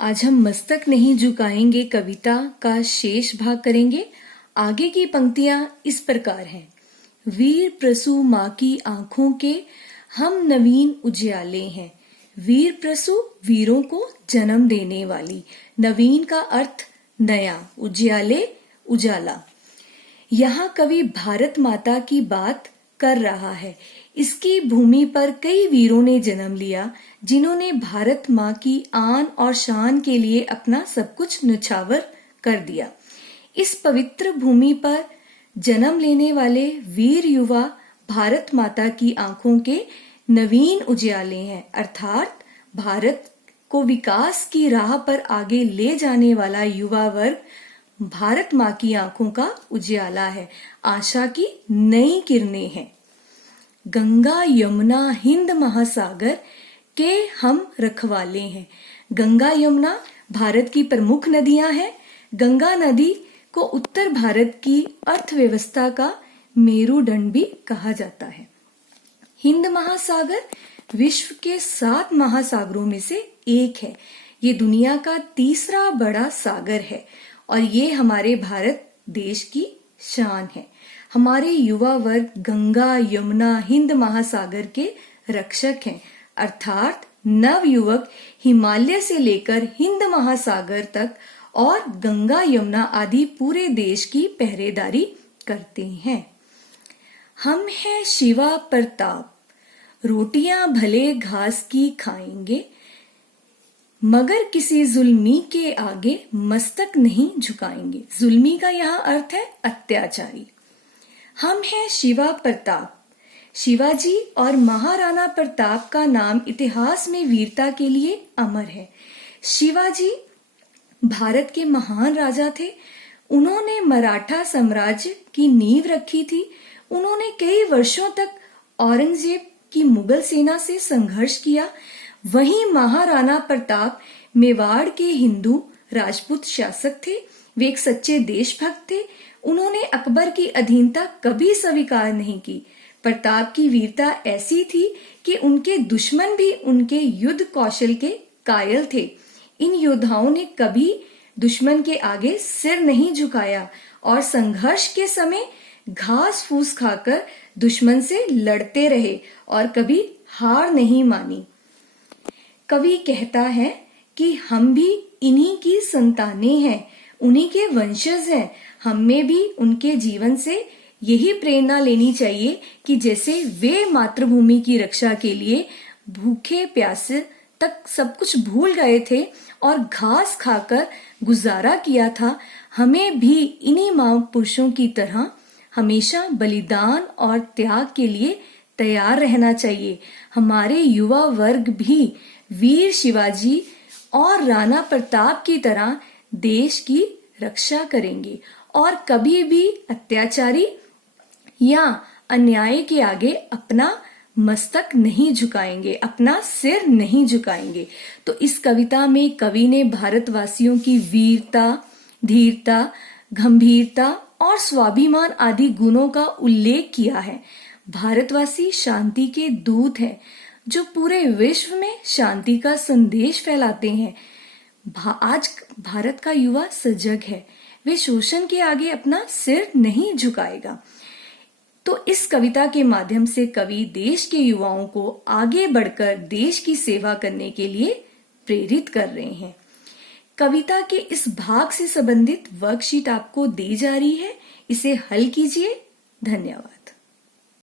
आज हम मस्तक नहीं झुकाएंगे कविता का शेष भाग करेंगे। आगे की पंक्तियां इस प्रकार हैं। वीर प्रसू माँ की आंखों के हम नवीन उजियाले हैं। वीर प्रसू वीरों को जन्म देने वाली। नवीन का अर्थ नया, उजियाले उजाला। यहाँ कवि भारत माता की बात कर रहा है। इसकी भूमि पर कई वीरों ने जन्म लिया, जिन्होंने भारत माँ की आन और शान के लिए अपना सब कुछ न्यौछावर कर दिया। इस पवित्र भूमि पर जन्म लेने वाले वीर युवा भारत माता की आंखों के नवीन उजियाले हैं, अर्थात भारत को विकास की राह पर आगे ले जाने वाला युवा वर्ग भारत माँ की आंखों का उजियाला है, आशा की नई किरणें हैं। गंगा यमुना हिंद महासागर के हम रखवाले हैं। गंगा यमुना भारत की प्रमुख नदियां हैं। गंगा नदी को उत्तर भारत की अर्थव्यवस्था का मेरुदंड भी कहा जाता है। हिंद महासागर विश्व के 7 महासागरों में से एक है। ये दुनिया का तीसरा बड़ा सागर है और ये हमारे भारत देश की शान है। हमारे युवा वर्ग गंगा यमुना हिंद महासागर के रक्षक हैं, अर्थात नव युवक हिमालय से लेकर हिंद महासागर तक और गंगा यमुना आदि पूरे देश की पहरेदारी करते हैं। हम हैं शिवा प्रताप, रोटियां भले घास की खाएंगे, मगर किसी जुल्मी के आगे मस्तक नहीं झुकाएंगे। जुल्मी का यहाँ अर्थ है अत्याचारी। हम हैं शिवा प्रताप। शिवाजी और महाराणा प्रताप का नाम इतिहास में वीरता के लिए अमर है। शिवाजी भारत के महान राजा थे। उन्होंने मराठा साम्राज्य की नींव रखी थी। उन्होंने कई वर्षों तक औरंगजेब की मुगल सेना से संघर्ष किया। वहीं महाराणा प्रताप मेवाड़ के हिंदू राजपूत शासक थे। वे एक सच्चे देशभक्त थे। उन्होंने अकबर की अधीनता कभी स्वीकार नहीं की। प्रताप की वीरता ऐसी थी कि उनके दुश्मन भी उनके युद्ध कौशल के कायल थे। इन योद्धाओं ने कभी दुश्मन के आगे सिर नहीं झुकाया और संघर्ष के समय घास फूस खाकर दुश्मन से लड़ते रहे और कभी हार नहीं मानी। कवि कहता है कि हम भी इन्हीं की संतानें हैं, उन्हीं के वंशज हैं। हमें भी उनके जीवन से यही प्रेरणा लेनी चाहिए कि जैसे वे मातृभूमि की रक्षा के लिए भूखे प्यासे तक सब कुछ भूल गए थे और घास खाकर गुजारा किया था, हमें भी इन्हीं महापुरुषों की तरह हमेशा बलिदान और त्याग के लिए तैयार रहना चाहिए। हमारे युवा वर्ग भी वीर शिवाजी और राणा प्रताप की तरह देश की रक्षा करेंगे और कभी भी अत्याचारी या अन्याय के आगे अपना मस्तक नहीं झुकाएंगे, अपना सिर नहीं झुकाएंगे। तो इस कविता में कवि ने भारतवासियों की वीरता, धीरता, गंभीरता और स्वाभिमान आदि गुणों का उल्लेख किया है। भारतवासी शांति के दूत हैं, जो पूरे विश्व में शांति का संदेश फैलाते हैं। आज भारत का युवा सजग है। वे शोषण के आगे अपना सिर नहीं झुकाएगा। तो इस कविता के माध्यम से कवि देश के युवाओं को आगे बढ़कर देश की सेवा करने के लिए प्रेरित कर रहे हैं। कविता के इस भाग से संबंधित वर्कशीट आपको दी जा रही है। इसे हल कीजिए। धन्यवाद।